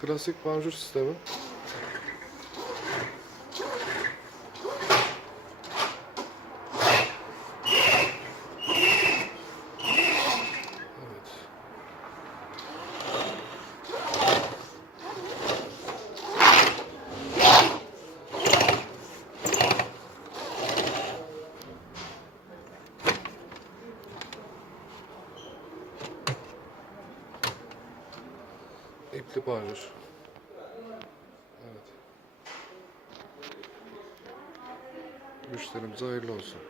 Klasik panjur sistemi. Evet. İpli panjur. Evet. Müşterimize hayırlı olsun.